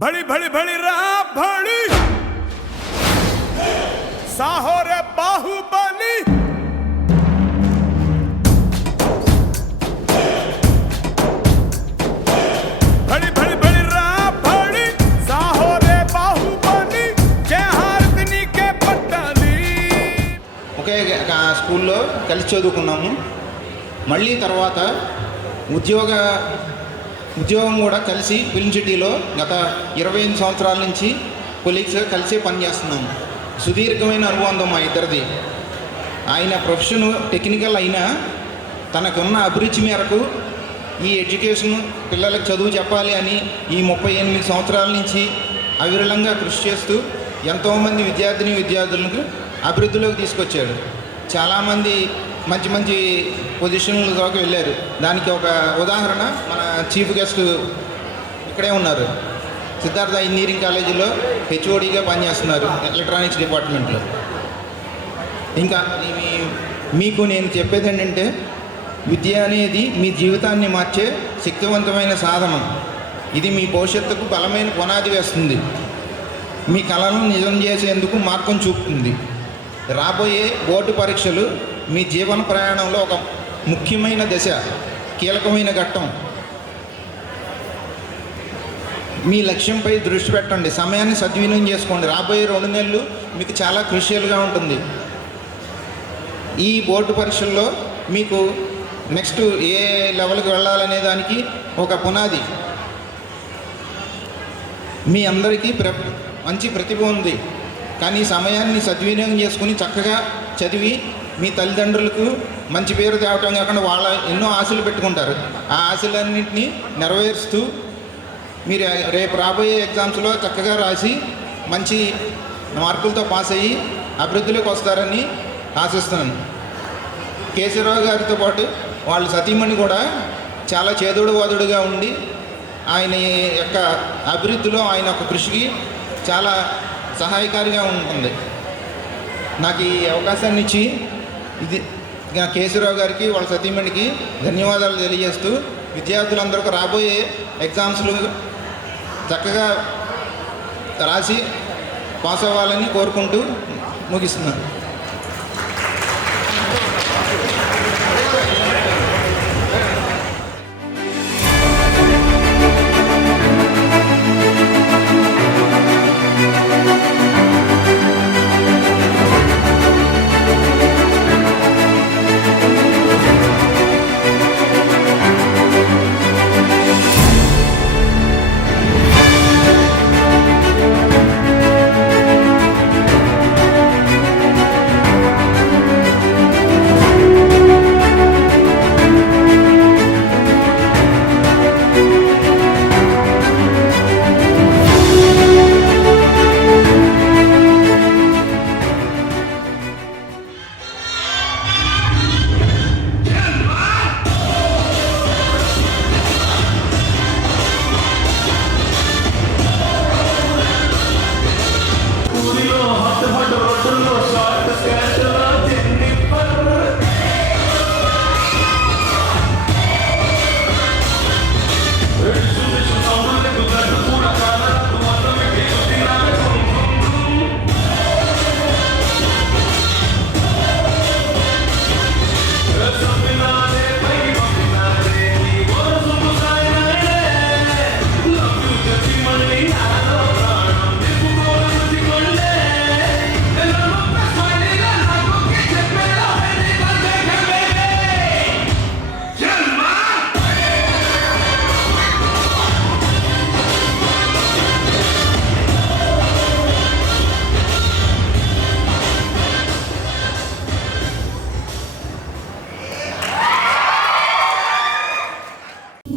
भड़ी भड़ी भड़ी रहा भड़ी साहो रे बाहुबली भड़ी भड़ी भड़ी रहा भड़ी साहो रे बाहुबली जय हारदिनी के पट्टाली ఒకే స్కూల్లో కలిసి చదువుకున్నాము. మళ్ళీ తర్వాత ఉద్యోగం కూడా కలిసి ఫిల్మ్ సిటీలో గత 25 సంవత్సరాల నుంచి కొలీగ్స్గా కలిసి పనిచేస్తున్నాము. సుదీర్ఘమైన అనుబంధం మా ఇద్దరిది. ఆయన ప్రొఫెషన్ టెక్నికల్ అయినా తనకున్న అభిరుచి మేరకు ఈ ఎడ్యుకేషన్ పిల్లలకు చదువు చెప్పాలి అని ఈ 38 సంవత్సరాల నుంచి అవిరళంగా కృషి చేస్తూ ఎంతోమంది విద్యార్థులకు అభివృద్ధిలోకి తీసుకొచ్చాడు. చాలామంది మంచి మంచి పొజిషన్లలోకి వెళ్ళారు. దానికి ఒక ఉదాహరణ మన చీఫ్ గెస్ట్ ఇక్కడే ఉన్నారు. సిద్ధార్థ ఇంజనీరింగ్ కాలేజీలో హెచ్ఓడిగా పనిచేస్తున్నారు ఎలక్ట్రానిక్స్ డిపార్ట్మెంట్లో. ఇంకా మీకు నేను చెప్పేది ఏంటంటే, విద్య అనేది మీ జీవితాన్ని మార్చే శక్తివంతమైన సాధనం. ఇది మీ భవిష్యత్తుకు బలమైన పునాది వేస్తుంది. మీ కళలను నిజం చేసేందుకు మార్గం చూపుతుంది. రాబోయే బోర్డు పరీక్షలు మీ జీవన ప్రయాణంలో ఒక ముఖ్యమైన దశ, కీలకమైన ఘట్టం. మీ లక్ష్యంపై దృష్టి పెట్టండి, సమయాన్ని సద్వినియోగం చేసుకోండి. రాబోయే 2 నెలలు మీకు చాలా క్రూషియల్గా ఉంటుంది. ఈ బోర్డు పరీక్షల్లో మీకు నెక్స్ట్ ఏ లెవెల్కి వెళ్ళాలనే దానికి ఒక పునాది. మీ అందరికీ మంచి ప్రతిభ ఉంది, కానీ సమయాన్ని సద్వినియోగం చేసుకుని చక్కగా చదివి మీ తల్లిదండ్రులకు మంచి పేరు తేవటం కాకుండా వాళ్ళ ఎన్నో ఆశలు పెట్టుకుంటారు. ఆ ఆశలన్నింటినీ నెరవేరుస్తూ మీరు రేపు రాబోయే ఎగ్జామ్స్లో చక్కగా రాసి మంచి మార్కులతో పాస్ అయ్యి అభివృద్ధిలోకి వస్తారని ఆశిస్తున్నాను. కేశవరావు గారితో పాటు వాళ్ళ సతీమణి కూడా చాలా చేదోడు వాదుడుగా ఉండి ఆయన యొక్క అభివృద్ధిలో ఆయన యొక్క కృషికి చాలా సహాయకారిగా ఉంటుంది. నాకు ఈ అవకాశాన్ని ఇచ్చి కేశవరావు గారికి వాళ్ళ సతీమణికి ధన్యవాదాలు తెలియజేస్తూ, విద్యార్థులందరికీ రాబోయే ఎగ్జామ్స్లు చక్కగా రాసి పాస్ అవ్వాలని కోరుకుంటూ ముగిస్తున్నాను.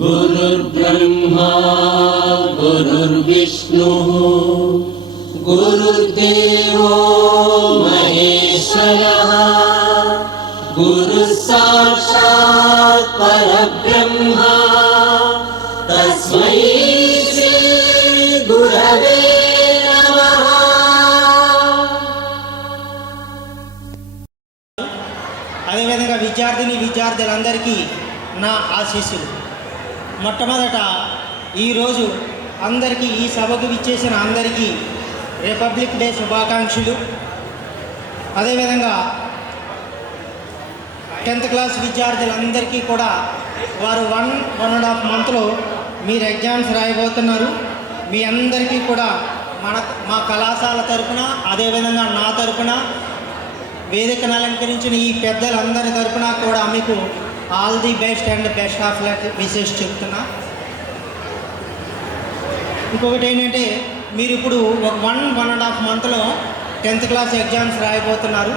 गुरुर्ब्रह्मा गुरुर्विष्णुः गुरुर्देवो महेश्वरः गुरुः साक्षात् परब्रह्मा तस्मै श्री गुरवे नमः. అదేవిధంగా విద్యార్థులందరికీ నా ఆశీస్సులు. మొట్టమొదట ఈరోజు అందరికీ, ఈ సభకు విచ్చేసిన అందరికీ రిపబ్లిక్ డే శుభాకాంక్షలు. అదేవిధంగా 10th క్లాస్ విద్యార్థులందరికీ కూడా వారు 1.5 మంత్లో మీరు ఎగ్జామ్స్ రాయబోతున్నారు. మీ అందరికీ కూడా మా కళాశాల తరపున, అదేవిధంగా నా తరపున, వేదికను అలంకరించిన ఈ పెద్దలందరి తరపున కూడా మీకు all the best and best of luck wishes చెప్తున్నా. ఇంకొకటి ఏంటంటే, మీరు ఇప్పుడు 1.5 మంత్లో 10th క్లాస్ ఎగ్జామ్స్ రాయబోతున్నారు.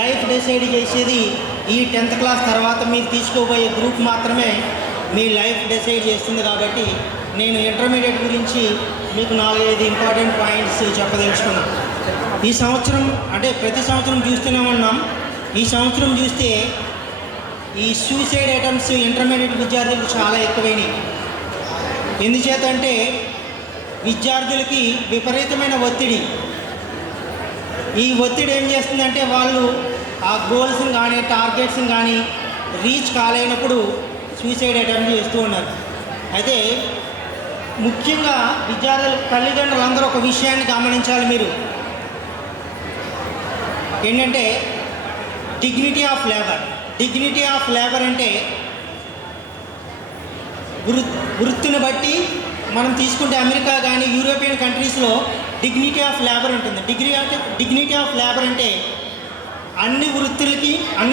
లైఫ్ డిసైడ్ చేసేది ఈ 10th క్లాస్ తర్వాత మీరు తీసుకోబోయే గ్రూప్ మాత్రమే మీ లైఫ్ డిసైడ్ చేస్తుంది. కాబట్టి నేను ఇంటర్మీడియట్ గురించి మీకు 4-5 ఇంపార్టెంట్ పాయింట్స్ చెప్పదలుచుకున్నాను. ఈ సంవత్సరం అంటే ప్రతి సంవత్సరం చూస్తూనే ఉన్నాం. ఈ సంవత్సరం చూస్తే ఈ సూసైడ్ అటెంప్ట్స్ ఇంటర్మీడియట్ విద్యార్థులకు చాలా ఎక్కువైనాయి. ఎందుచేతంటే విద్యార్థులకి విపరీతమైన ఒత్తిడి. ఈ ఒత్తిడి ఏం చేస్తుందంటే వాళ్ళు ఆ గోల్స్ని కానీ టార్గెట్స్ని కానీ రీచ్ కాలేనప్పుడు సూసైడ్ అటెంప్ట్ చేస్తూ ఉన్నారు. అయితే ముఖ్యంగా విద్యార్థుల తల్లిదండ్రులందరూ ఒక విషయాన్ని గమనించాలి. మీరు ఏంటంటే dignity of labour. Dignity of labour అంటే వృత్తిని బట్టి మనం తీసుకుంటే అమెరికా కానీ యూరోపియన్ కంట్రీస్లో డిగ్నిటీ ఆఫ్ లేబర్ ఉంటుంది. డిగ్నిటీ ఆఫ్ లేబర్ అంటే అన్ని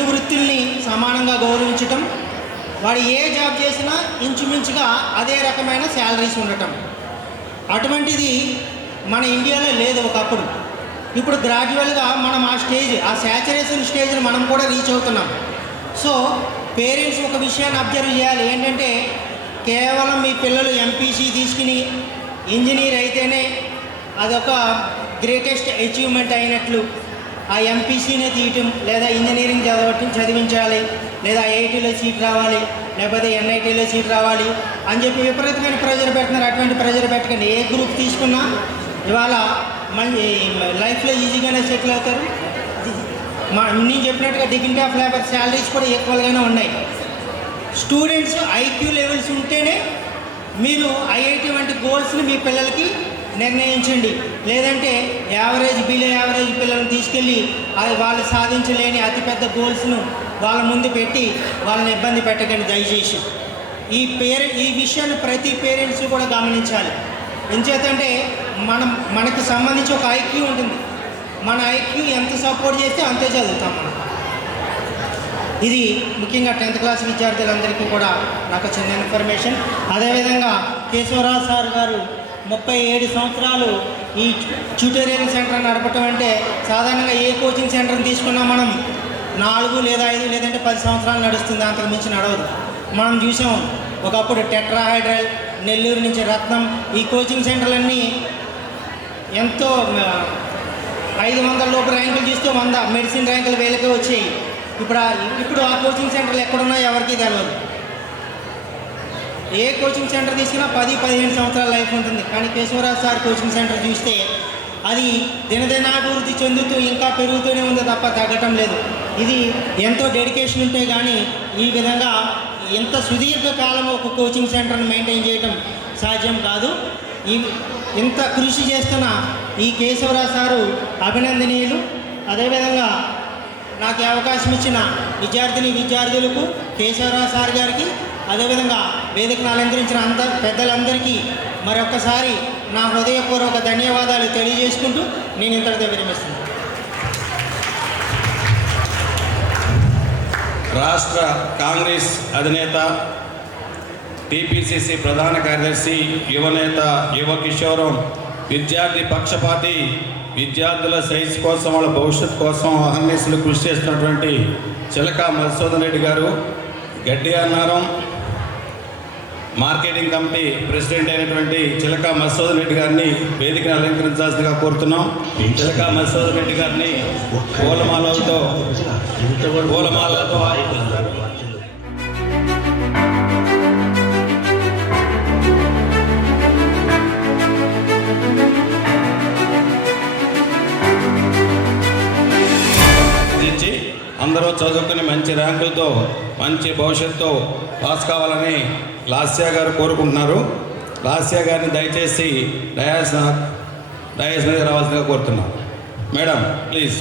వృత్తుల్ని సమానంగా గౌరవించటం, వాడు ఏ జాబ్ చేసినా ఇంచుమించుగా అదే రకమైన శాలరీస్ ఉండటం. అటువంటిది మన ఇండియాలో లేదు ఒకప్పుడు. ఇప్పుడు గ్రాడ్యువల్గా మనం ఆ శాచురేషన్ స్టేజ్ని మనం కూడా రీచ్ అవుతున్నాం. సో పేరెంట్స్ ఒక విషయాన్ని అబ్జర్వ్ చేయాలి. ఏంటంటే కేవలం మీ పిల్లలు ఎంపీసీ తీసుకుని ఇంజనీర్ అయితేనే అదొక గ్రేటెస్ట్ అచీవ్మెంట్ అయినట్లు ఆ ఎంపీసీనే తీయటం, లేదా ఇంజనీరింగ్ చదివించాలి, లేదా ఐఐటీలో సీట్ రావాలి, లేకపోతే ఎన్ఐటీలో సీట్ రావాలి అని చెప్పి విపరీతమైన ప్రెజర్ పెడుతున్నారు. అటువంటి ప్రెజర్ పెట్టకండి. ఏ గ్రూప్ తీసుకున్నా ఇవాళ మంచి లైఫ్లో ఈజీగానే సెటిల్ అవుతారు. నేను చెప్పినట్టుగా డిగ్నిటీ ఆఫ్ లేబర్ శాలరీస్ కూడా ఈక్వల్గానే ఉన్నాయి. స్టూడెంట్స్ ఐక్యూ లెవెల్స్ ఉంటేనే మీరు ఐఐటి వంటి గోల్స్ని మీ పిల్లలకి నిర్ణయించండి. లేదంటే బిలో యావరేజ్ పిల్లలను తీసుకెళ్ళి వాళ్ళు సాధించలేని అతిపెద్ద గోల్స్ను వాళ్ళ ముందు పెట్టి వాళ్ళని ఇబ్బంది పెట్టకండి దయచేసి. ఈ విషయాన్ని ప్రతి పేరెంట్స్ కూడా గమనించాలి. ఎంచేతంటే మనకి సంబంధించి ఒక ఐక్యూ ఉంటుంది. మన ఐక్యూ ఎంత సపోర్ట్ చేస్తే అంతే చదువుతాం మనం. ఇది ముఖ్యంగా 10th క్లాస్ విద్యార్థులందరికీ కూడా నాకు చిన్న ఇన్ఫర్మేషన్. అదేవిధంగా కేశవరావు సార్ గారు 37 సంవత్సరాలు ఈ ట్యూటోరియల్ సెంటర్ నడపటం అంటే సాధారణంగా ఏ కోచింగ్ సెంటర్ని తీసుకున్నా మనం 4 లేదా 5 లేదంటే 10 సంవత్సరాలు నడుస్తుంది, అంతకు మించి నడవదు. మనం చూసాం ఒకప్పుడు టెట్రాహైడ్రల్, నెల్లూరు నుంచి రత్నం, ఈ కోచింగ్ సెంటర్లన్నీ ఎంతో 500 లోపు ర్యాంకులు చూస్తే 100 మెడిసిన్ ర్యాంకులు వేలకే వచ్చాయి. ఇప్పుడు ఆ కోచింగ్ సెంటర్లు ఎక్కడున్నా ఎవరికీ తెలియదు. ఏ కోచింగ్ సెంటర్ తీసుకున్నా 10-15 సంవత్సరాల లైఫ్ ఉంటుంది. కానీ కేశవరాజు సార్ కోచింగ్ సెంటర్ చూస్తే అది దినదినాభివృద్ధి చెందుతూ ఇంకా పెరుగుతూనే ఉంది తప్ప తగ్గటం లేదు. ఇది ఎంతో డెడికేషన్ ఉంటే కానీ ఈ విధంగా ఎంత సుదీర్ఘకాలం ఒక కోచింగ్ సెంటర్ని మెయింటైన్ చేయడం సాధ్యం కాదు. ఇంత కృషి చేస్తున్న ఈ కేశవరాజు సారు అభినందనీయులు. అదేవిధంగా నాకు అవకాశం ఇచ్చిన విద్యార్థులకు కేశవరావు సార్ గారికి, అదేవిధంగా వేదికను అలంకరించిన పెద్దలందరికీ మరొకసారి నా హృదయపూర్వక ధన్యవాదాలు తెలియజేసుకుంటూ నేను ఇంతటితో విరమిస్తున్నాను. రాష్ట్ర కాంగ్రెస్ అధినేత, టీపీసీసీ ప్రధాన కార్యదర్శి, యువనేత, యువ కిషోరం, విద్యార్థి పక్షపాతి, విద్యార్థుల సైన్స్ కోసం, వాళ్ళ భవిష్యత్తు కోసం అహర్నిశలు కృషి చేస్తున్నటువంటి చిలక మధుసూదన్ రెడ్డి గారు, గడ్డి అన్నారం మార్కెటింగ్ కమిటీ ప్రెసిడెంట్ అయినటువంటి చిలక మధుసూదన్ రెడ్డి గారిని వేదికను అలంకరించాల్సిందిగా కోరుతున్నాం. చిలక మధుసూదన్ రెడ్డి గారిని పూలమాలతో అందరూ చదువుకుని మంచి ర్యాంకులతో మంచి భవిష్యత్తు పాస్ కావాలని లాస్యా గారు కోరుకుంటున్నారు. లాస్యా గారిని దయచేసి డయాస్ మీద రావాల్సిందిగా కోరుతున్నాం. Madam please.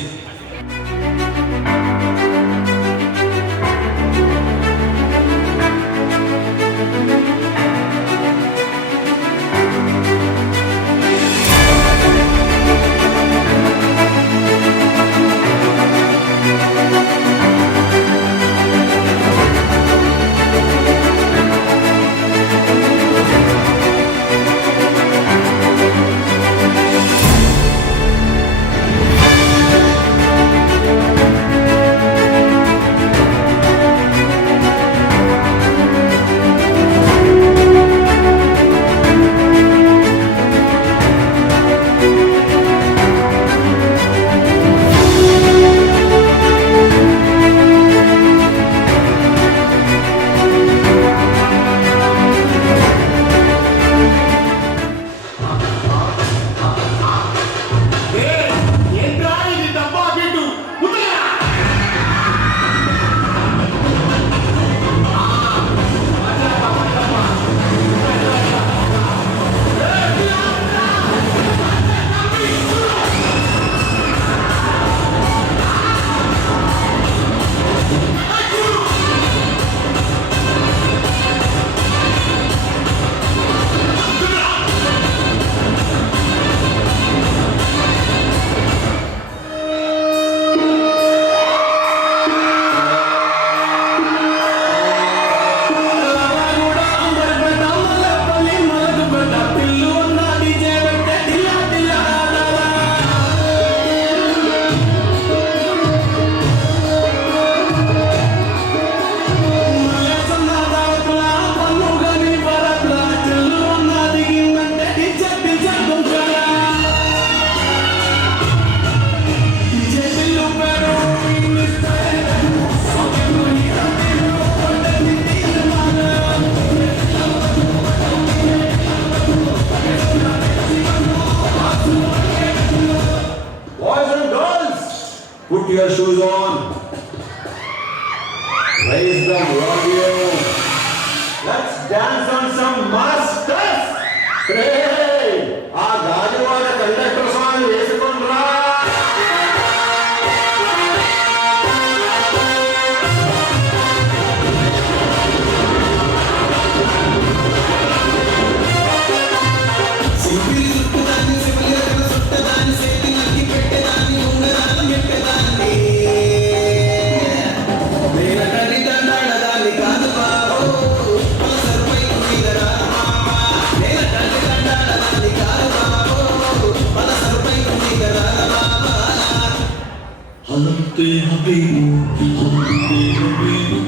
happy, happy, happy, happy.